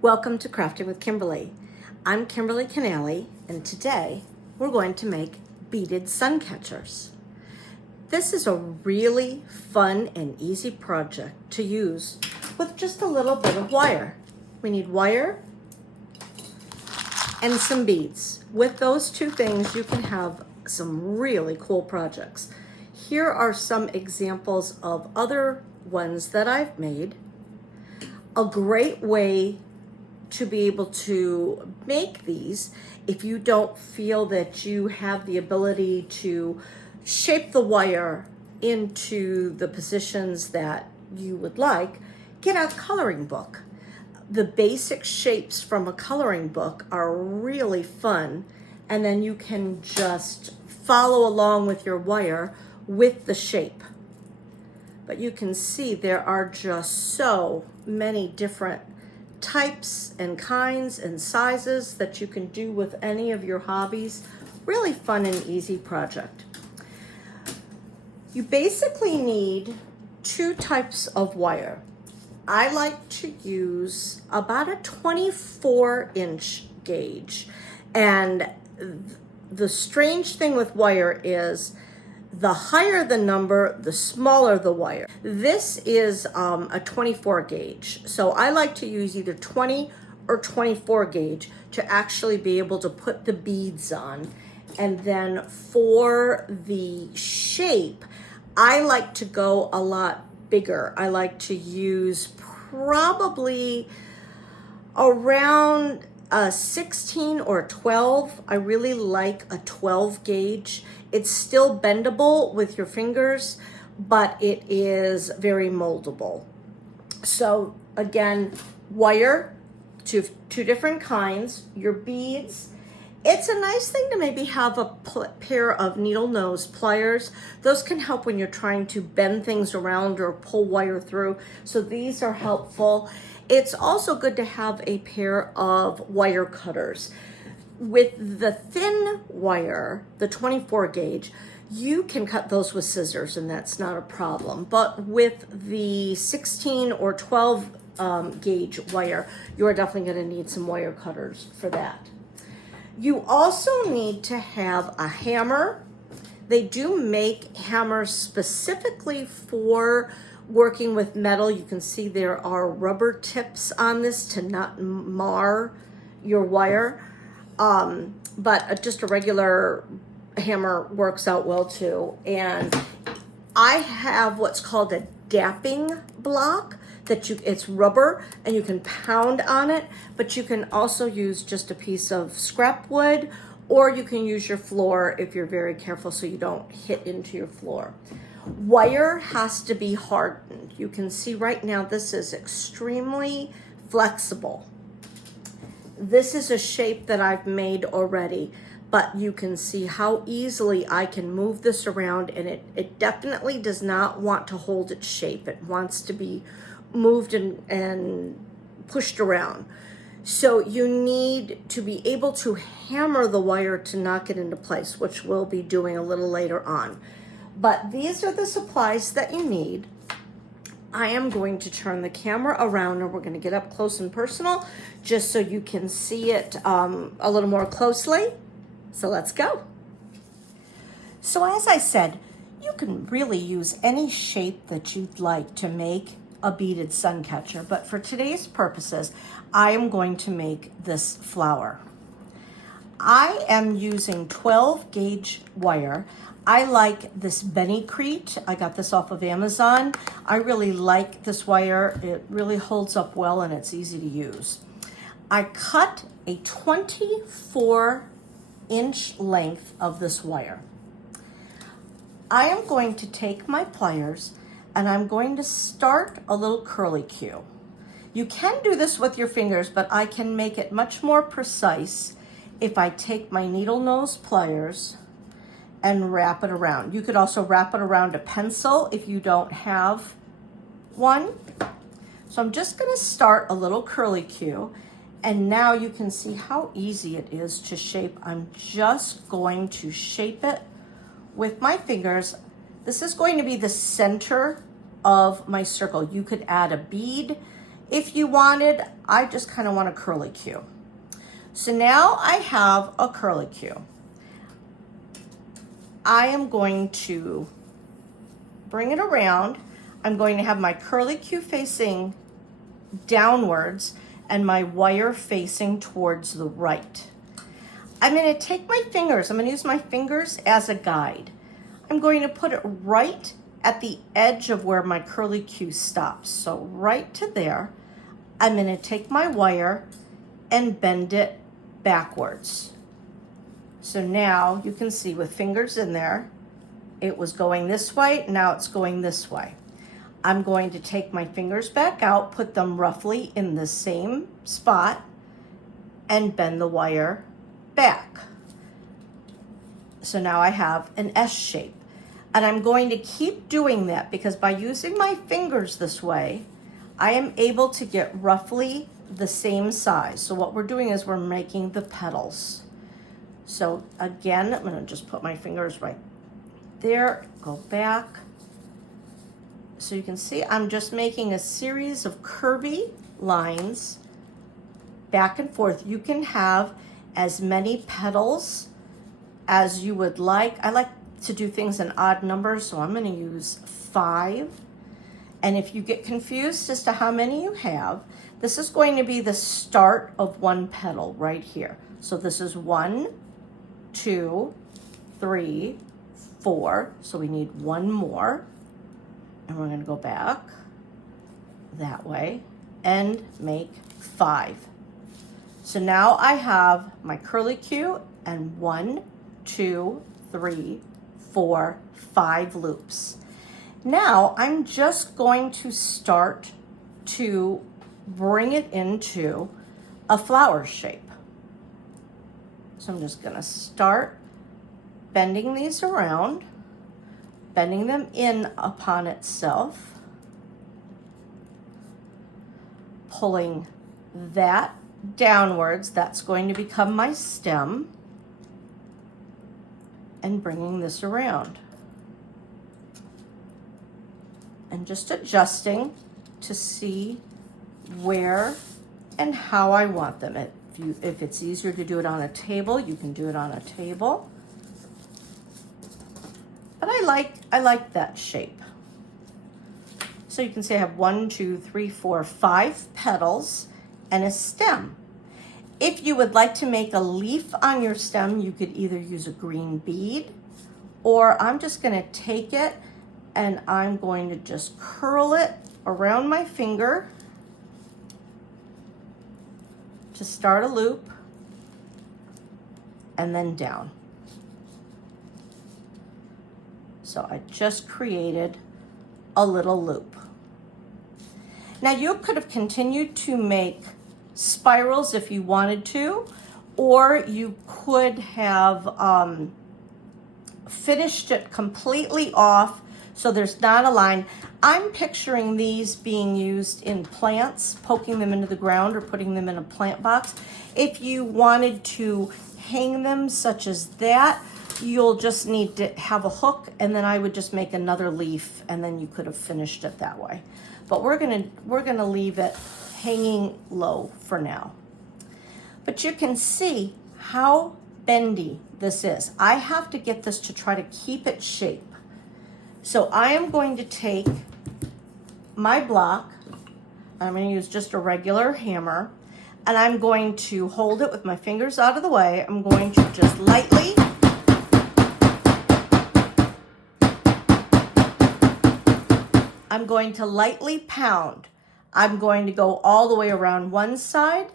Welcome to Crafting with Kimberly. I'm Kimberly Canale, and today we're going to make beaded Suncatchers. This is a really fun and easy project to use with just a little bit of wire. We need wire and some beads. With those two things, you can have some really cool projects. Here are some examples of other ones that I've made. A great way to be able to make these, if you don't feel that you have the ability to shape the wire into the positions that you would like, get a coloring book. The basic shapes from a coloring book are really fun, and then you can just follow along with your wire with the shape. But you can see there are just so many different types and kinds and sizes that you can do with any of your hobbies. Really fun and easy project. You basically need two types of wire. I like to use about a 24-inch gauge, and the strange thing with wire is the higher the number, the smaller the wire. This is a 24 gauge. So I like to use either 20 or 24 gauge to actually be able to put the beads on. And then for the shape, I like to go a lot bigger. I like to use probably around a 16 or 12. I really like a 12 gauge. It's still bendable with your fingers, but it is very moldable. So again, wire, two different kinds, your beads. It's a nice thing to maybe have a pair of needle nose pliers. Those can help when you're trying to bend things around or pull wire through. So these are helpful. It's also good to have a pair of wire cutters. With the thin wire, the 24 gauge, you can cut those with scissors and that's not a problem. But with the 16 or 12 gauge wire, you're definitely going to need some wire cutters for that. You also need to have a hammer. They do make hammers specifically for working with metal. You can see there are rubber tips on this to not mar your wire. But just a regular hammer works out well too. And I have what's called a dapping block that it's rubber and you can pound on it, but you can also use just a piece of scrap wood, or you can use your floor if you're very careful so you don't hit into your floor. Wire has to be hardened. You can see right now this is extremely flexible. This is a shape that I've made already, but you can see how easily I can move this around, and it definitely does not want to hold its shape. It wants to be moved and pushed around. So you need to be able to hammer the wire to knock it into place, which we'll be doing a little later on. But these are the supplies that you need. I am going to turn the camera around and we're going to get up close and personal just so you can see it a little more closely. So let's go. So as I said, you can really use any shape that you'd like to make a beaded Suncatcher, but for today's purposes, I am going to make this flower. I am using 12 gauge wire. I like this Benicrete. I got this off of Amazon. I really like this wire. It really holds up well and it's easy to use. I cut a 24-inch length of this wire. I am going to take my pliers and I'm going to start a little curlicue. You can do this with your fingers, but I can make it much more precise if I take my needle nose pliers and wrap it around. You could also wrap it around a pencil if you don't have one. So I'm just going to start a little curlicue, and now you can see how easy it is to shape. I'm just going to shape it with my fingers. This is going to be the center of my circle. You could add a bead If you wanted, I just kind of want a curly Q. So now I have a curly Q. I am going to bring it around. I'm going to have my curly Q facing downwards and my wire facing towards the right. I'm going to take my fingers, I'm going to use my fingers as a guide. I'm going to put it right at the edge of where my curly Q stops. So right to there, I'm going to take my wire and bend it backwards. So now you can see with fingers in there, it was going this way, now it's going this way. I'm going to take my fingers back out, put them roughly in the same spot, and bend the wire back. So now I have an S shape. And I'm going to keep doing that because by using my fingers this way, I am able to get roughly the same size. So what we're doing is we're making the petals. So again, I'm going to just put my fingers right there, go back. So you can see I'm just making a series of curvy lines back and forth. You can have as many petals as you would like. I like to do things in odd numbers, so I'm going to use 5. And if you get confused as to how many you have, this is going to be the start of one petal right here. So this is 1, 2, 3, 4. So we need one more. And we're going to go back that way and make 5. So now I have my curly Q and 1, 2, 3, 4, 5 loops. Now I'm just going to start to bring it into a flower shape. So I'm just going to start bending these around, bending them in upon itself, pulling that downwards, that's going to become my stem, and bringing this around. And just adjusting to see where and how I want them. If it's easier to do it on a table, you can do it on a table. But I like that shape. So you can see I have 1, 2, 3, 4, 5 petals and a stem. If you would like to make a leaf on your stem, you could either use a green bead, or I'm just going to take it and I'm going to just curl it around my finger to start a loop and then down. So I just created a little loop. Now you could have continued to make spirals if you wanted to, or you could have finished it completely off so there's not a line. I'm picturing these being used in plants, poking them into the ground or putting them in a plant box. If you wanted to hang them such as that, you'll just need to have a hook, and then I would just make another leaf, and then you could have finished it that way. But we're gonna leave it hanging low for now. But you can see how bendy this is. I have to get this to try to keep its shape. So I am going to take my block, I'm going to use just a regular hammer, and I'm going to hold it with my fingers out of the way. I'm going to just lightly pound. I'm going to go all the way around one side.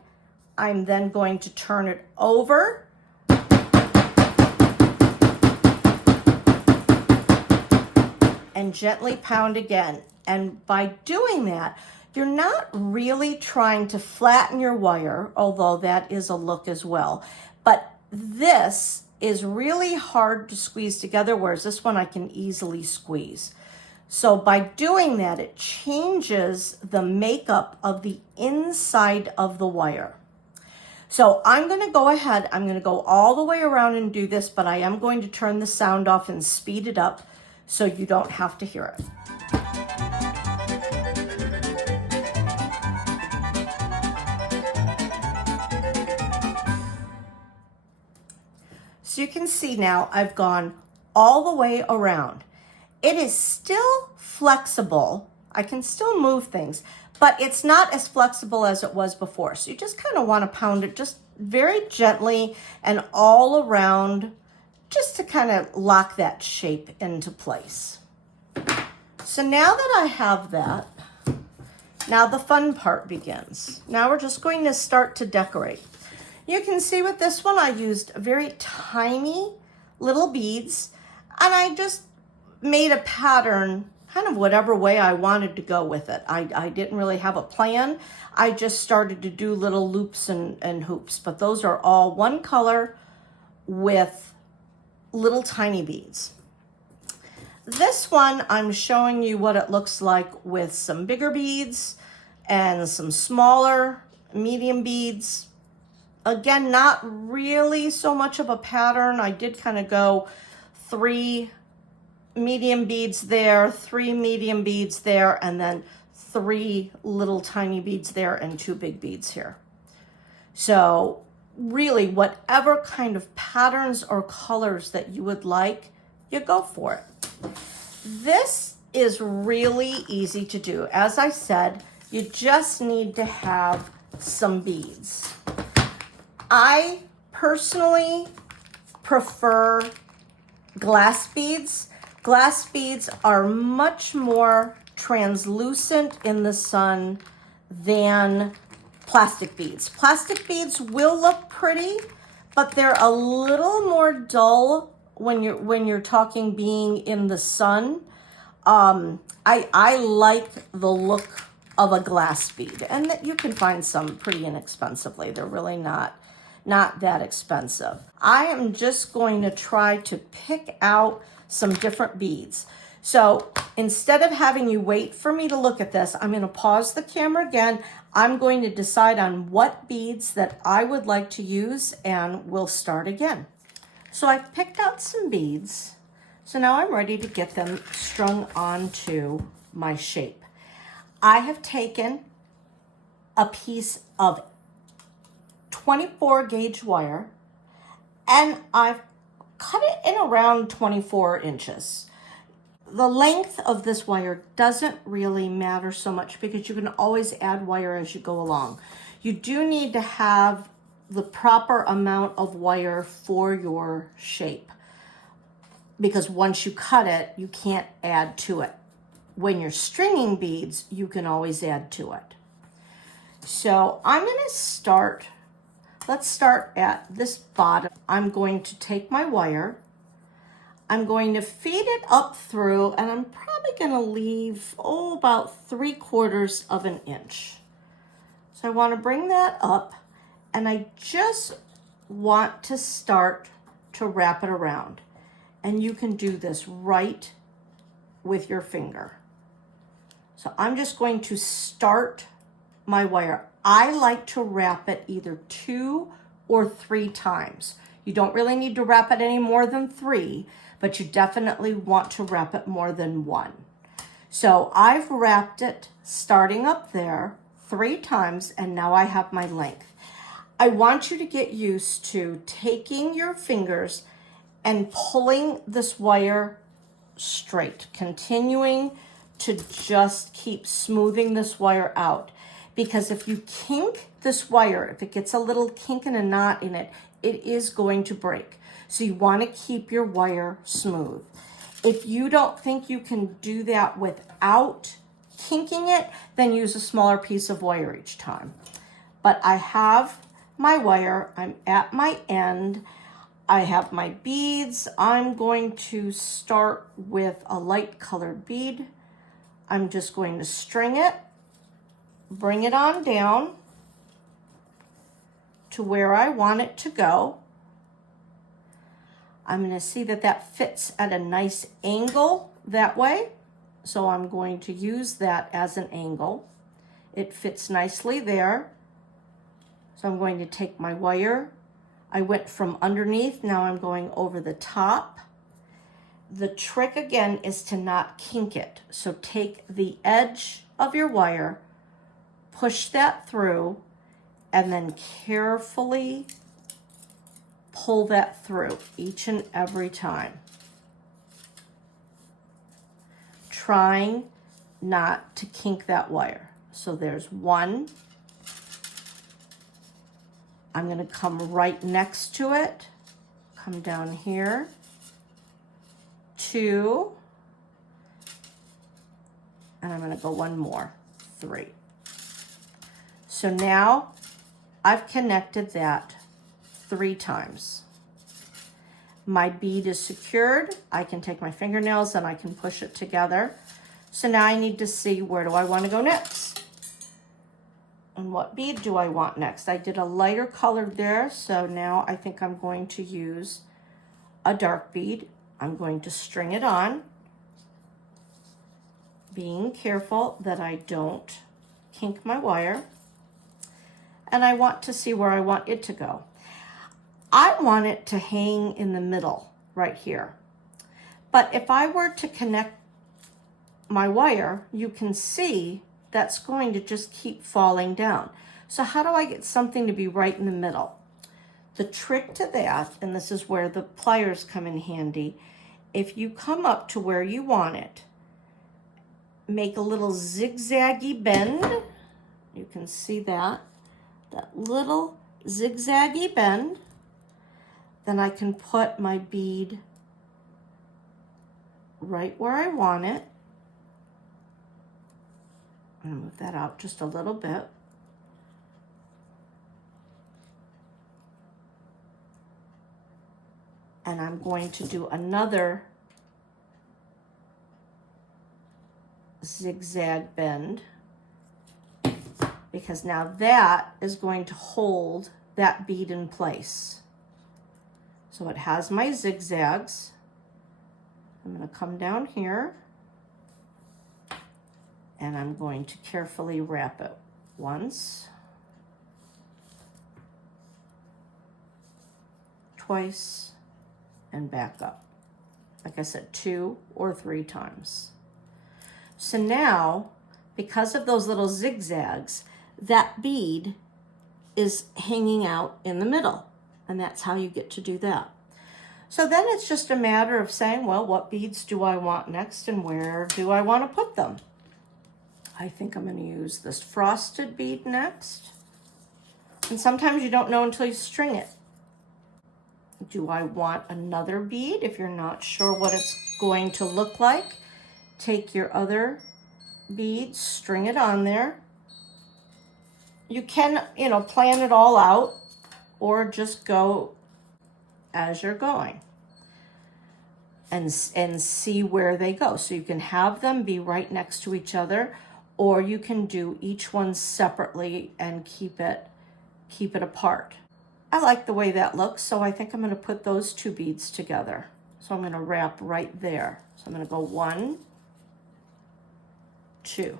I'm then going to turn it over. And gently pound again. And by doing that, you're not really trying to flatten your wire, although that is a look as well. But this is really hard to squeeze together, whereas this one I can easily squeeze. So by doing that, it changes the makeup of the inside of the wire. So I'm going to go ahead, I'm going to go all the way around and do this, but I am going to turn the sound off and speed it up so you don't have to hear it. So you can see now I've gone all the way around. It is still flexible. I can still move things, but it's not as flexible as it was before. So you just kind of want to pound it just very gently and all around, just to kind of lock that shape into place. So now that I have that, now the fun part begins. Now we're just going to start to decorate. You can see with this one, I used very tiny little beads, and I just made a pattern kind of whatever way I wanted to go with it. I didn't really have a plan. I just started to do little loops and hoops, but those are all one color with little tiny beads. This one, I'm showing you what it looks like with some bigger beads and some smaller medium beads. Again, not really so much of a pattern. I did kind of go 3 medium beads there, 3 medium beads there, and then 3 little tiny beads there and 2 big beads here. So really, whatever kind of patterns or colors that you would like, you go for it. This is really easy to do. As I said, you just need to have some beads. I personally prefer glass beads. Glass beads are much more translucent in the sun than plastic beads. Plastic beads will look pretty, but they're a little more dull when you're talking being in the sun. I like the look of a glass bead, and that you can find some pretty inexpensively. They're really not that expensive. I am just going to try to pick out some different beads. So instead of having you wait for me to look at this, I'm going to pause the camera again. I'm going to decide on what beads that I would like to use, and we'll start again. So I've picked out some beads. So now I'm ready to get them strung onto my shape. I have taken a piece of 24 gauge wire, and I've cut it in around 24 inches. The length of this wire doesn't really matter so much because you can always add wire as you go along. You do need to have the proper amount of wire for your shape, because once you cut it, you can't add to it. When you're stringing beads, you can always add to it. So I'm going to start, let's start at this bottom. I'm going to take my wire, I'm going to feed it up through, and I'm probably going to leave, about 3/4 of an inch. So I want to bring that up, and I just want to start to wrap it around. And you can do this right with your finger. So I'm just going to start my wire. I like to wrap it either 2 or 3 times. You don't really need to wrap it any more than 3, but you definitely want to wrap it more than 1. So I've wrapped it starting up there 3 times, and now I have my length. I want you to get used to taking your fingers and pulling this wire straight, continuing to just keep smoothing this wire out. Because if you kink this wire, if it gets a little kink and a knot in it, it is going to break. So you want to keep your wire smooth. If you don't think you can do that without kinking it, then use a smaller piece of wire each time. But I have my wire, I'm at my end, I have my beads. I'm going to start with a light colored bead. I'm just going to string it, bring it on down to where I want it to go. I'm going to see that that fits at a nice angle that way. So I'm going to use that as an angle. It fits nicely there. So I'm going to take my wire. I went from underneath, now I'm going over the top. The trick again is to not kink it. So take the edge of your wire, push that through, and then carefully pull that through each and every time. Trying not to kink that wire. So there's one. I'm going to come right next to it, come down here, 2, and I'm going to go one more, 3. So now I've connected that 3 times. My bead is secured. I can take my fingernails and I can push it together. So now I need to see, where do I want to go next? And what bead do I want next? I did a lighter color there, so now I think I'm going to use a dark bead. I'm going to string it on, being careful that I don't kink my wire. And I want to see where I want it to go. I want it to hang in the middle right here. But if I were to connect my wire, you can see that's going to just keep falling down. So how do I get something to be right in the middle? The trick to that, and this is where the pliers come in handy, if you come up to where you want it, make a little zigzaggy bend. You can see that little zigzaggy bend. Then I can put my bead right where I want it. I'm going to move that out just a little bit. And I'm going to do another zigzag bend, because now that is going to hold that bead in place. So it has my zigzags. I'm going to come down here and I'm going to carefully wrap it once, twice, and back up. Like I said, 2 or 3 times. So now, because of those little zigzags, that bead is hanging out in the middle. And that's how you get to do that. So then it's just a matter of saying, well, what beads do I want next and where do I want to put them? I think I'm going to use this frosted bead next. And sometimes you don't know until you string it. Do I want another bead? If you're not sure what it's going to look like, take your other bead, string it on there. You can, plan it all out or just go as you're going and see where they go. So you can have them be right next to each other, or you can do each one separately and keep it apart. I like the way that looks, so I think I'm going to put those 2 beads together. So I'm going to wrap right there. So I'm going to go 1, 2.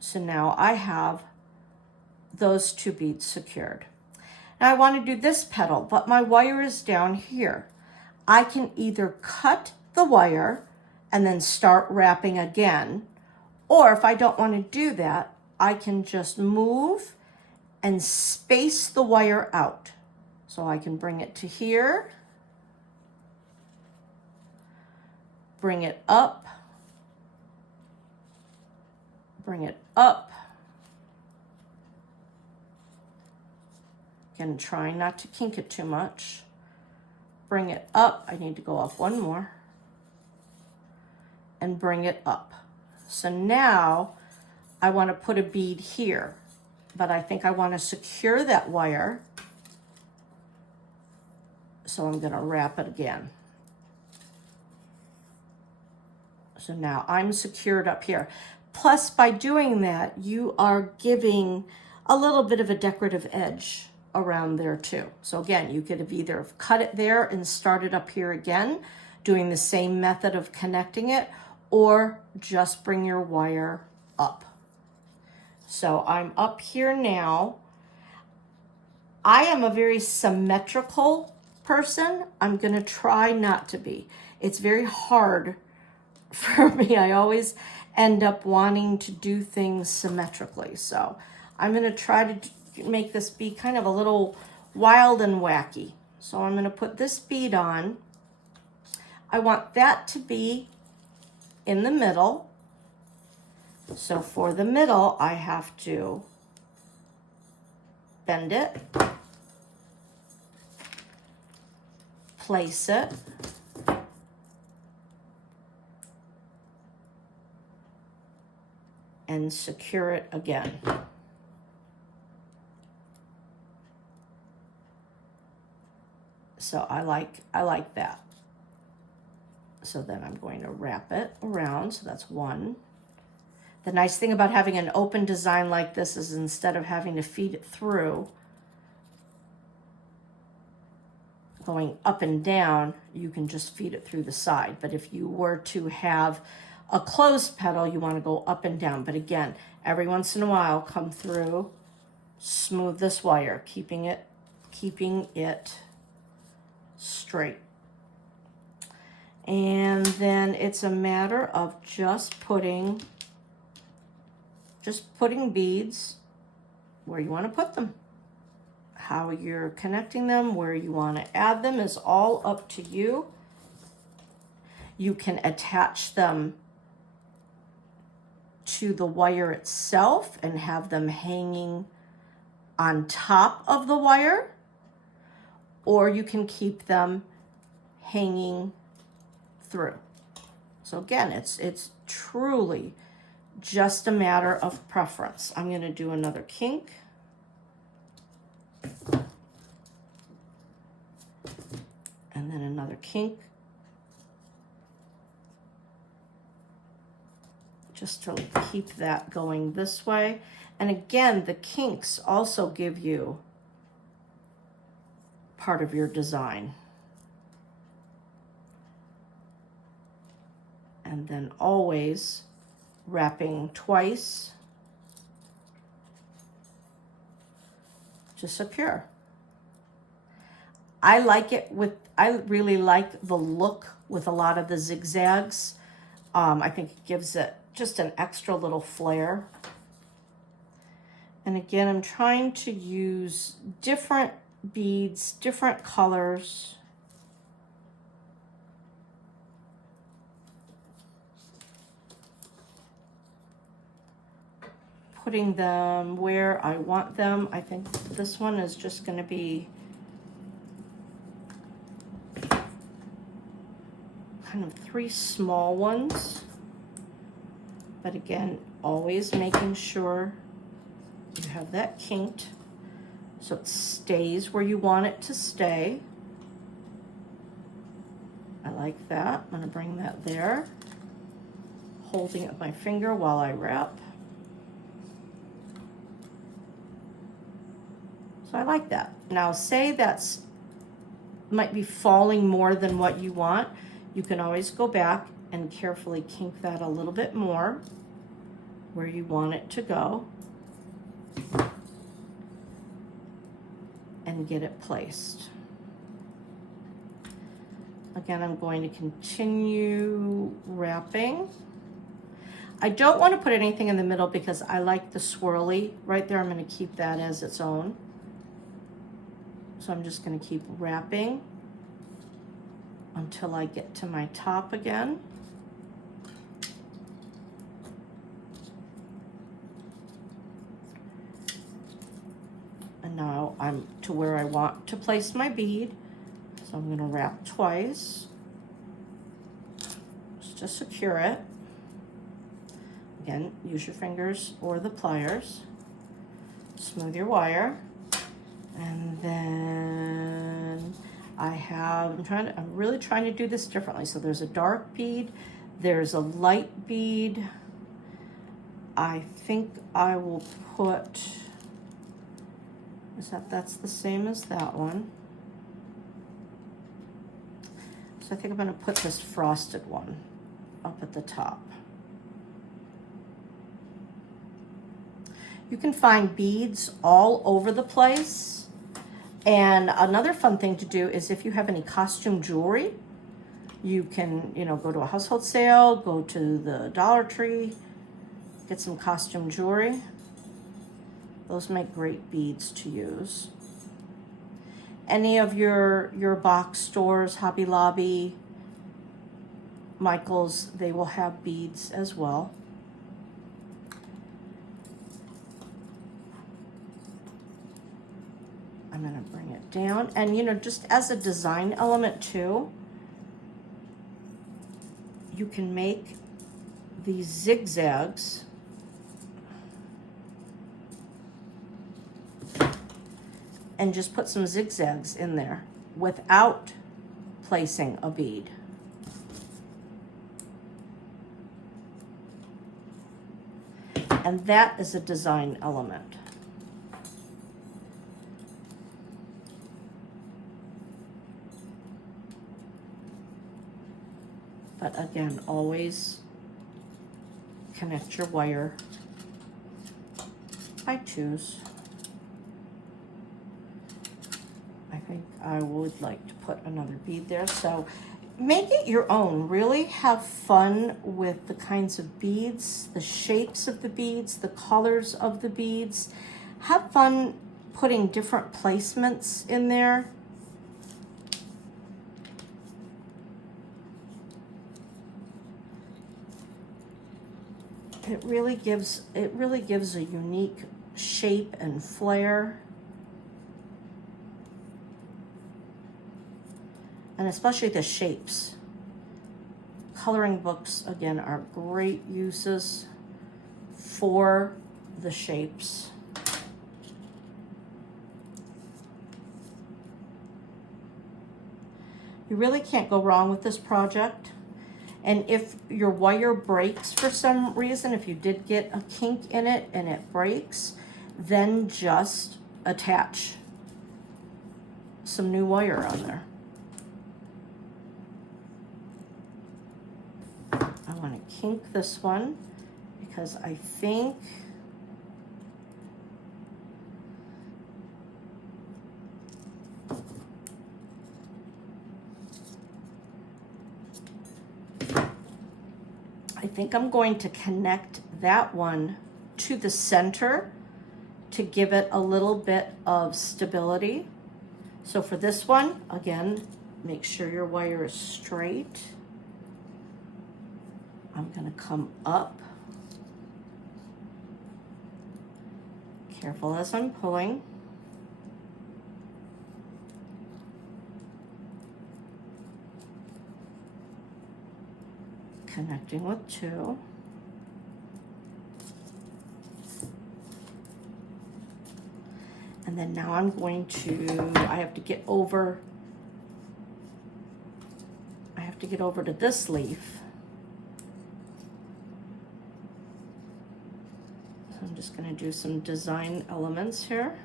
So now I have those 2 beads secured. Now I want to do this petal, but my wire is down here. I can either cut the wire and then start wrapping again, or if I don't want to do that, I can just move and space the wire out. So I can bring it to here, bring it up, bring it up. Again, trying not to kink it too much. Bring it up. I need to go up one more. And bring it up. So now I want to put a bead here, but I think I want to secure that wire. So I'm going to wrap it again. So now I'm secured up here. Plus, by doing that, you are giving a little bit of a decorative edge around there too. So again, you could have either cut it there and started up here again, doing the same method of connecting it, or just bring your wire up. So I'm up here now. I am a very symmetrical person. I'm going to try not to be. It's very hard for me. I always end up wanting to do things symmetrically. So I'm going to try to make this be kind of a little wild and wacky. So I'm going to put this bead on. I want that to be in the middle. So for the middle, I have to bend it, place it, and secure it again. So I like that. So then I'm going to wrap it around. So that's one. The nice thing about having an open design like this is instead of having to feed it through, going up and down, you can just feed it through the side. But if you were to have a closed petal, you want to go up and down. But again, every once in a while, come through, smooth this wire, keeping it straight. And then it's a matter of just putting beads where you want to put them. How you're connecting them, where you want to add them is all up to you. You can attach them to the wire itself and have them hanging on top of the wire, or you can keep them hanging through. So again, it's truly just a matter of preference. I'm going to do another kink. And then another kink. Just to keep that going this way. And again, the kinks also give you part of your design. And then always wrapping twice to secure. I really like the look with a lot of the zigzags. I think it gives it just an extra little flair. And again, I'm trying to use different beads, different colors. Putting them where I want them. I think this one is just going to be kind of 3 small ones. But again, always making sure you have that kinked so it stays where you want it to stay. I like that. I'm going to bring that there, holding it with my finger while I wrap. So I like that. Now say that's might be falling more than what you want. You can always go back and carefully kink that a little bit more where you want it to go and get it placed. Again, I'm going to continue wrapping. I don't want to put anything in the middle because I like the swirly right there. I'm going to keep that as its own. So I'm just going to keep wrapping until I get to my top again. And now I'm to where I want to place my bead. So I'm going to wrap twice just to secure it. Again, use your fingers or the pliers. Smooth your wire. And then I'm really trying to do this differently. So there's a dark bead, there's a light bead. I think I will put, that's the same as that one. So I think I'm going to put this frosted one up at the top. You can find beads all over the place. And another fun thing to do is if you have any costume jewelry, you can, go to a household sale, go to the Dollar Tree, get some costume jewelry. Those make great beads to use. Any of your box stores, Hobby Lobby, Michael's, they will have beads as well. I'm going to bring it down. And, you know, just as a design element too, you can make these zigzags and just put some zigzags in there without placing a bead. And that is a design element. But again, always connect your wire by twos. I think I would like to put another bead there. So make it your own. Really have fun with the kinds of beads, the shapes of the beads, the colors of the beads. Have fun putting different placements in there. It really gives a unique shape and flair. And especially the shapes. Coloring books, again, are great uses for the shapes. You really can't go wrong with this project. And if your wire breaks for some reason, if you did get a kink in it and it breaks, then just attach some new wire on there. I want to kink this one because I think I'm going to connect that one to the center to give it a little bit of stability. So for this one, again, make sure your wire is straight. I'm going to come up. Careful as I'm pulling. Connecting with two. And then now I'm going to, I have to get over to this leaf. So I'm just going to do some design elements here.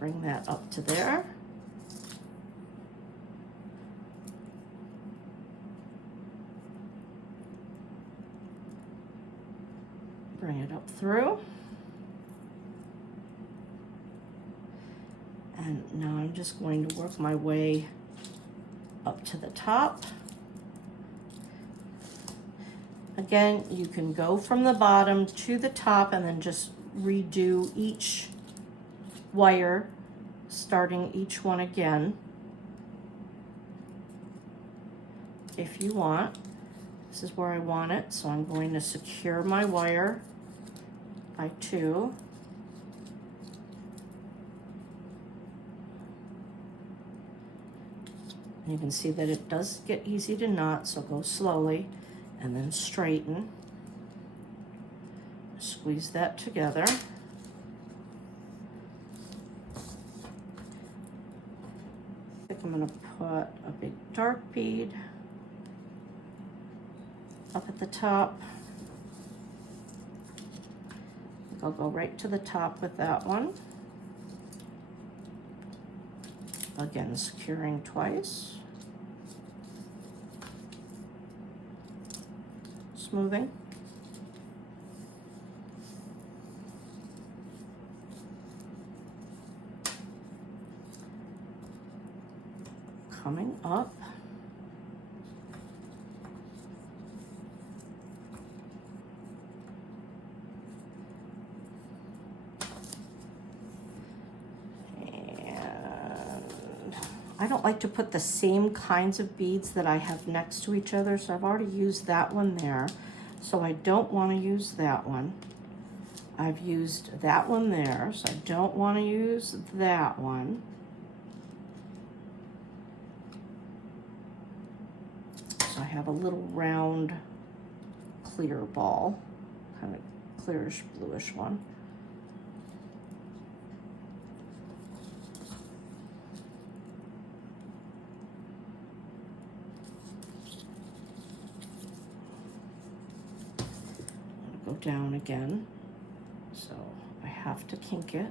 Bring that up to there. Bring it up through. And now I'm just going to work my way up to the top. Again, you can go from the bottom to the top and then just redo each wire, starting each one again if you want. This is where I want it, so I'm going to secure my wire by two. And you can see that it does get easy to knot, so go slowly and then straighten. Squeeze that together. I think I'm going to put a big dark bead up at the top. I'll go right to the top with that one. Again, securing twice. Smoothing. Coming up. I don't like to put the same kinds of beads that I have next to each other, so I've already used that one there. So I don't want to use that one. I've used that one there, so I don't want to use that one. So I have a little round clear ball, kind of clearish bluish one. Go down again, so I have to kink it.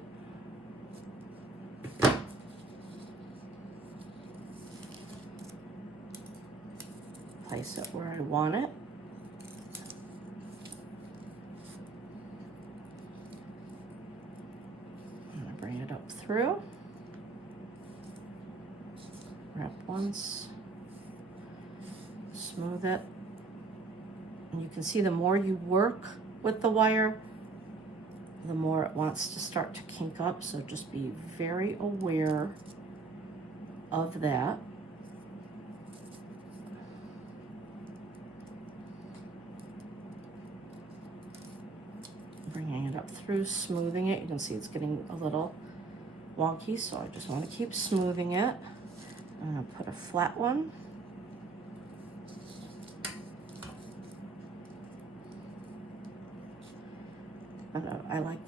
Place it where I want it. I'm gonna bring it up through. Wrap once, smooth it. And you can see the more you work with the wire, the more it wants to start to kink up, so just be very aware of that. Bringing it up through, smoothing it. You can see it's getting a little wonky, so I just want to keep smoothing it. I'm going to put a flat one.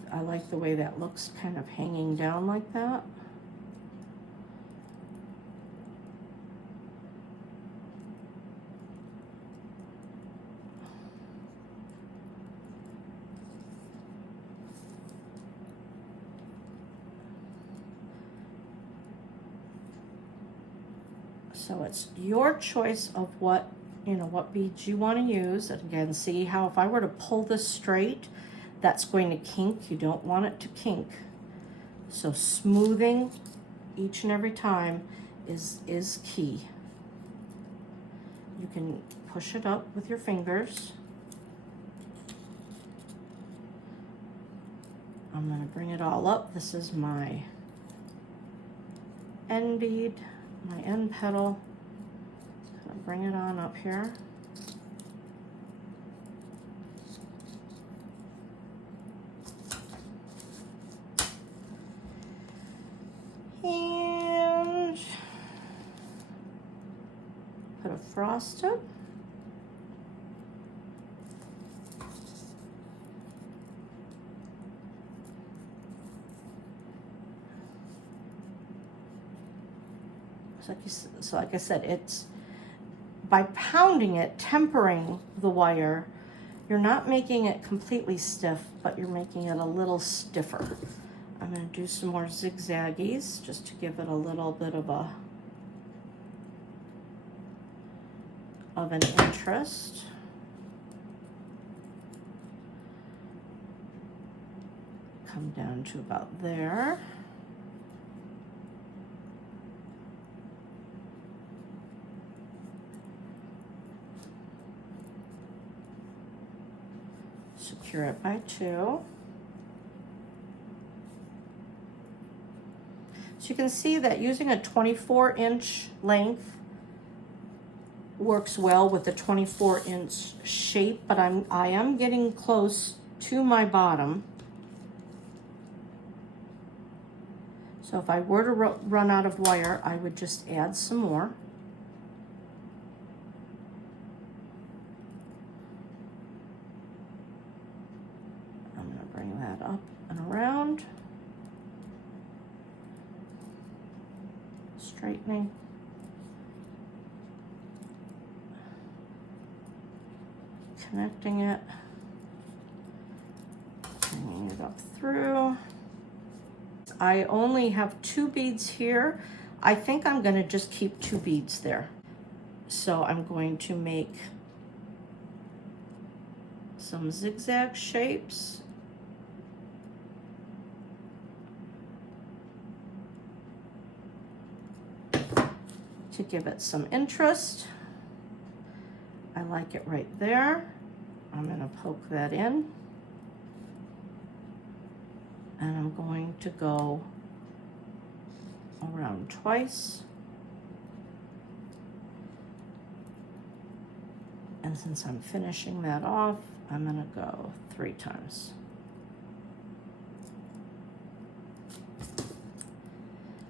I like the way that looks, kind of hanging down like that. So it's your choice of what, what beads you want to use. And again, see how if I were to pull this straight, that's going to kink. You don't want it to kink. So smoothing each and every time is key. You can push it up with your fingers. I'm going to bring it all up. This is my end bead, my end petal. I'm going to bring it on up here. And put a frosted. So like I said, it's by pounding it, tempering the wire, you're not making it completely stiff, but you're making it a little stiffer. I'm going to do some more zigzaggies just to give it a little bit of an interest. Come down to about there. Secure it by 2. So you can see that using a 24-inch length works well with the 24-inch shape, but I am getting close to my bottom. So if I were to run out of wire, I would just add some more. I'm going to bring that up and around. Straightening. Connecting it. Bringing it up through. I only have 2 beads here. I think I'm going to just keep 2 beads there. So I'm going to make some zigzag shapes. To give it some interest. I like it right there. I'm going to poke that in. And I'm going to go around twice. And since I'm finishing that off, I'm gonna go 3 times.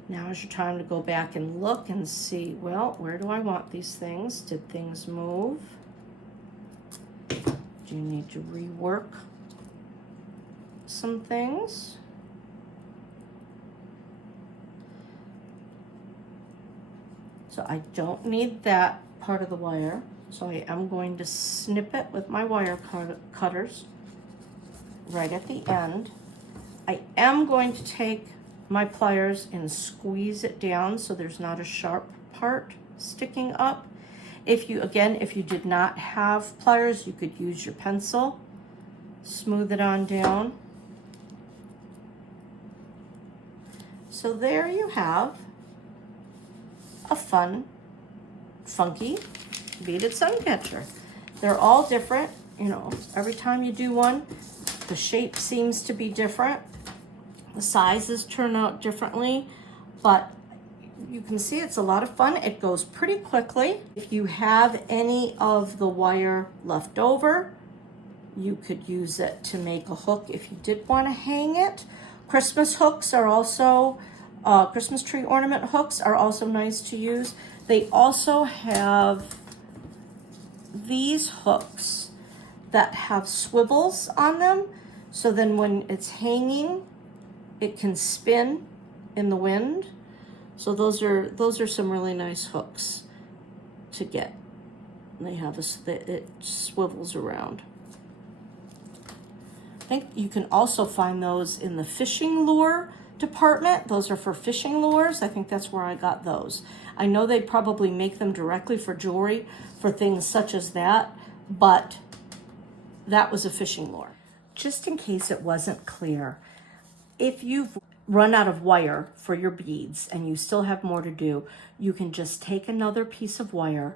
Now is your time to go back and look and see, well, where do I want these things? Did things move? Do you need to rework some things? So I don't need that part of the wire. So I am going to snip it with my wire cutters right at the end. I am going to take my pliers and squeeze it down so there's not a sharp part sticking up. If you did not have pliers, you could use your pencil. Smooth it on down. So there you have a fun, funky beaded Suncatcher. They're all different, you know, every time you do one, the shape seems to be different. The sizes turn out differently, but you can see it's a lot of fun. It goes pretty quickly. If you have any of the wire left over, you could use it to make a hook if you did want to hang it. Christmas hooks are also, Christmas tree ornament hooks are also nice to use. They also have these hooks that have swivels on them, so then when it's hanging, it can spin in the wind. So those are some really nice hooks to get. They have it swivels around. I think you can also find those in the fishing lure department. Those are for fishing lures. I think that's where I got those. I know they probably make them directly for jewelry for things such as that, but that was a fishing lure. Just in case it wasn't clear, if you've run out of wire for your beads and you still have more to do, you can just take another piece of wire,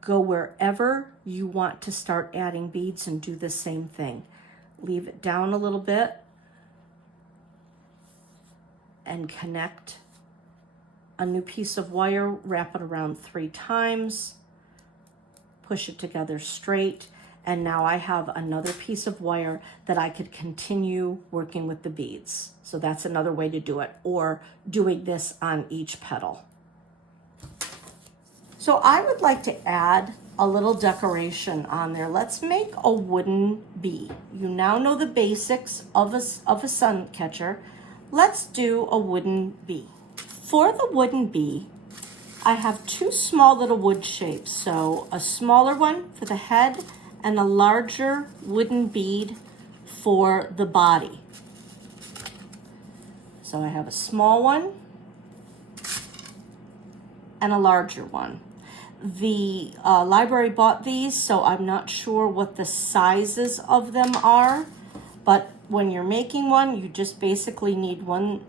go wherever you want to start adding beads and do the same thing. Leave it down a little bit and connect a new piece of wire, wrap it around 3 times, push it together straight, and now I have another piece of wire that I could continue working with the beads. So that's another way to do it, or doing this on each petal. So I would like to add a little decoration on there. Let's make a wooden bee. You now know the basics of a Suncatcher. Let's do a wooden bee. For the wooden bee, I have 2 small little wood shapes. So a smaller one for the head and a larger wooden bead for the body. So I have a small one and a larger one. The library bought these, so I'm not sure what the sizes of them are, but when you're making one, you just basically need 1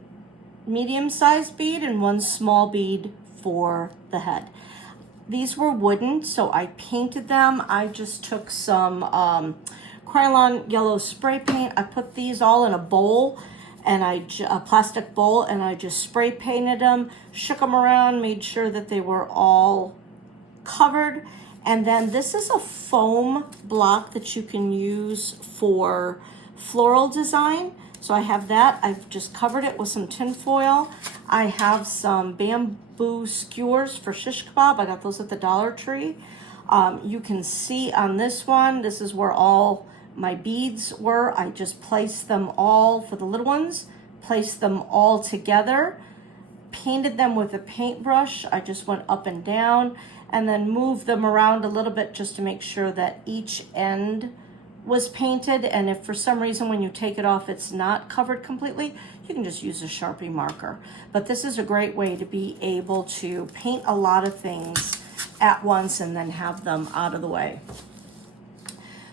medium-sized bead and 1 small bead for the head. These were wooden, so I painted them. I just took some Krylon yellow spray paint. I put these all in a bowl, and a plastic bowl, and I just spray painted them, shook them around, made sure that they were all covered. And then this is a foam block that you can use for floral design. So I have that. I've just covered it with some tin foil. I have some bamboo skewers for shish kebab. I got those at the Dollar Tree. You can see on this one, this is where all my beads were. I just placed them all, for the little ones, placed them all together, painted them with a paintbrush. I just went up and down and then moved them around a little bit just to make sure that each end was painted. And if for some reason when you take it off it's not covered completely, you can just use a Sharpie marker. But this is a great way to be able to paint a lot of things at once and then have them out of the way.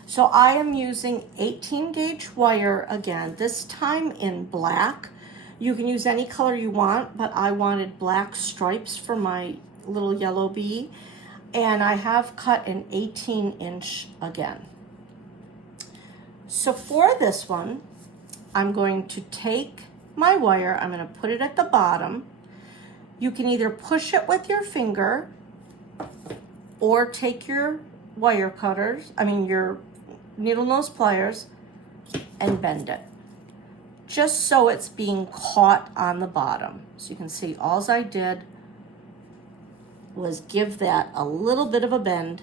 So I am using 18 gauge wire again, this time in black. You can use any color you want, but I wanted black stripes for my little yellow bee. And I have cut an 18-inch again. So for this one, I'm going to take my wire, I'm going to put it at the bottom. You can either push it with your finger or take your wire cutters, your needle nose pliers, and bend it. Just so it's being caught on the bottom. So you can see all I did was give that a little bit of a bend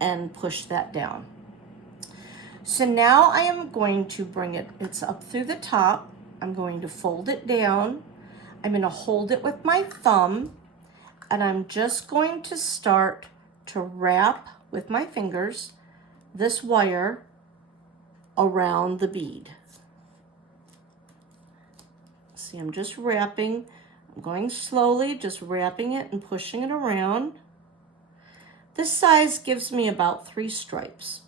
and push that down. So now I am going to bring it, it's up through the top. I'm going to fold it down. I'm going to hold it with my thumb, and I'm just going to start to wrap with my fingers this wire around the bead. See, I'm just wrapping. I'm going slowly, just wrapping it and pushing it around. This size gives me about 3 stripes.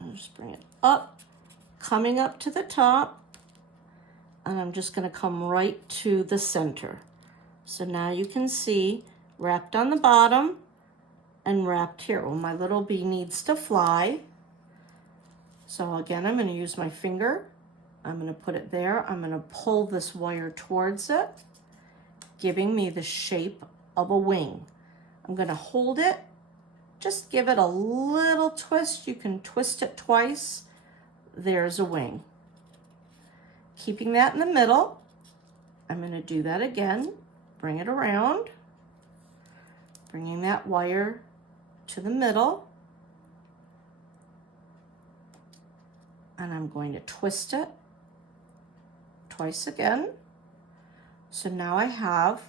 I'll just bring it up, coming up to the top, and I'm just going to come right to the center. So now you can see wrapped on the bottom and wrapped here. Well, my little bee needs to fly. So again, I'm going to use my finger. I'm going to put it there. I'm going to pull this wire towards it, giving me the shape of a wing. I'm going to hold it, just give it a little twist. You can twist it twice. There's a wing. Keeping that in the middle, I'm going to do that again. Bring it around, bringing that wire to the middle, and I'm going to twist it twice again. So now I have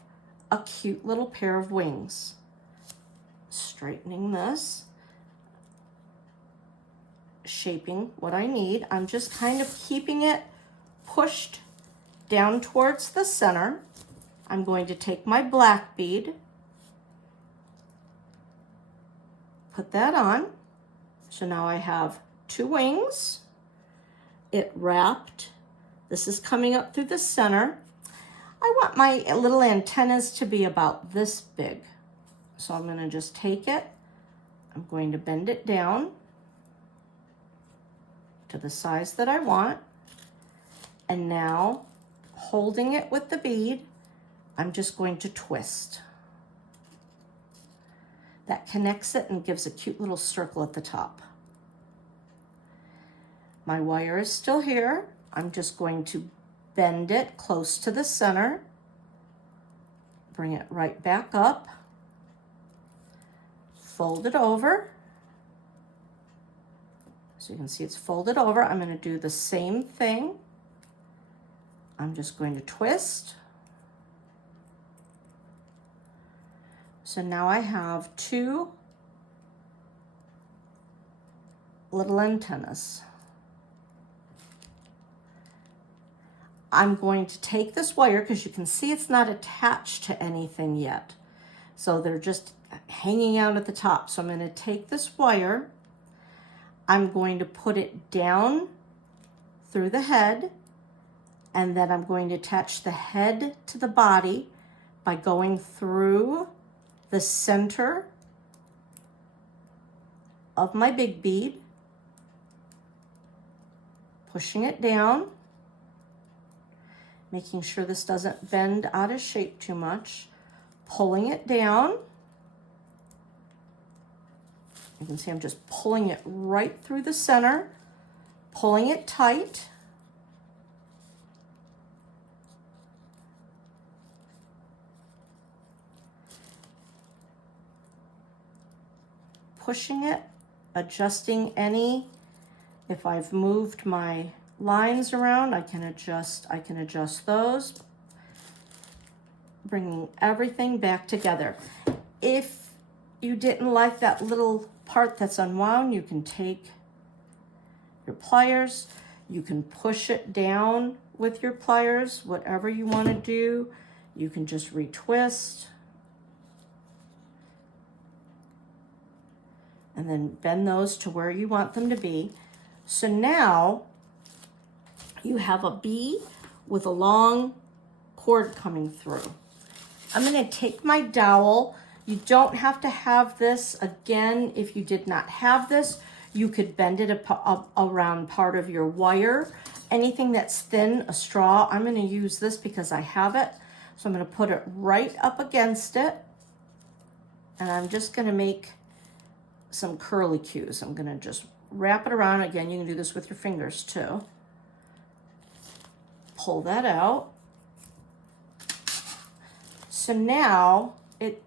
a cute little pair of wings. Straightening this, shaping what I need. I'm just kind of keeping it pushed down towards the center. I'm going to take my black bead, put that on. So now I have 2 wings. It wrapped. This is coming up through the center. I want my little antennas to be about this big. So I'm going to just take it. I'm going to bend it down to the size that I want. And now, holding it with the bead, I'm just going to twist. That connects it and gives a cute little circle at the top. My wire is still here. I'm just going to bend it close to the center, bring it right back up, fold it over. So you can see it's folded over. I'm going to do the same thing. I'm just going to twist. So now I have 2 little antennas. I'm going to take this wire, because you can see it's not attached to anything yet. So they're just hanging out at the top. So I'm going to take this wire, I'm going to put it down through the head, and then I'm going to attach the head to the body by going through the center of my big bead, pushing it down, making sure this doesn't bend out of shape too much, pulling it down. You can see I'm just pulling it right through the center, pulling it tight. Pushing it, adjusting any, if I've moved my lines around, I can adjust those, bringing everything back together. If you didn't like that little part that's unwound, you can take your pliers, you can push it down with your pliers, whatever you want to do. You can just retwist and then bend those to where you want them to be. So now you have a bee with a long cord coming through. I'm going to take my dowel. You don't have to have this. Again, if you did not have this, you could bend it around part of your wire. Anything that's thin, a straw, I'm going to use this because I have it. So I'm going to put it right up against it. And I'm just gonna make some curlicues. I'm gonna just wrap it around. Again, you can do this with your fingers too. Pull that out. So now it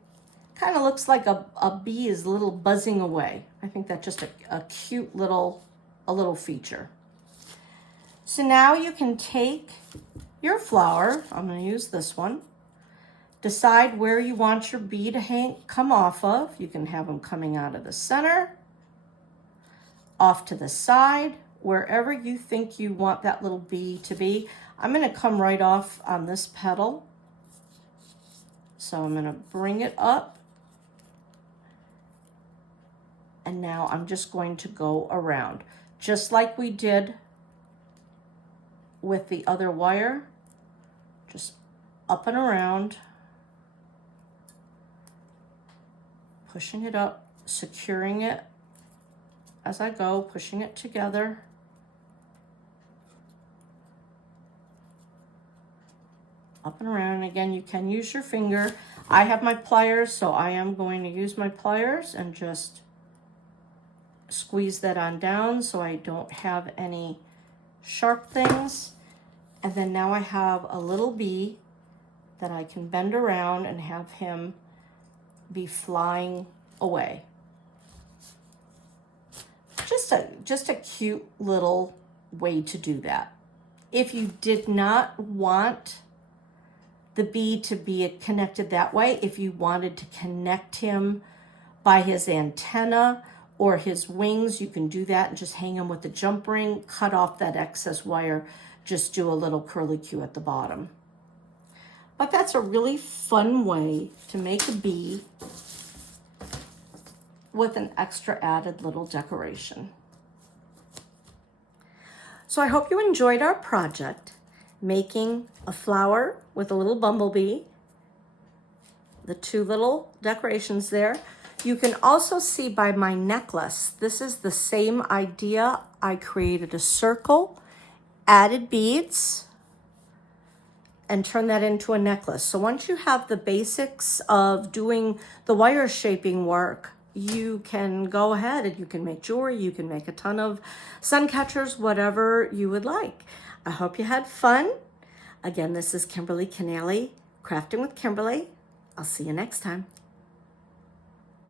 kind of looks like a bee is a little buzzing away. I think that's just a cute little feature. So now you can take your flower, I'm going to use this one, decide where you want your bee to come off of. You can have them coming out of the center, off to the side, wherever you think you want that little bee to be. I'm going to come right off on this petal. So I'm going to bring it up. And now I'm just going to go around, just like we did with the other wire, just up and around, pushing it up, securing it as I go, pushing it together. Up and around. And again, you can use your finger. I have my pliers, so I am going to use my pliers and just squeeze that on down so I don't have any sharp things. And then now I have a little bee that I can bend around and have him be flying away. Just a cute little way to do that. If you did not want the bee to be connected that way, if you wanted to connect him by his antenna or his wings, you can do that and just hang him with the jump ring, cut off that excess wire, just do a little curlicue at the bottom. But that's a really fun way to make a bee with an extra added little decoration. So I hope you enjoyed our project, making a flower with a little bumblebee, the two little decorations there. You can also see by my necklace, this is the same idea. I created a circle, added beads, and turned that into a necklace. So once you have the basics of doing the wire shaping work, you can go ahead and you can make jewelry, you can make a ton of sun catchers, whatever you would like. I hope you had fun. Again, this is Kimberly Canale, Crafting with Kimberly. I'll see you next time.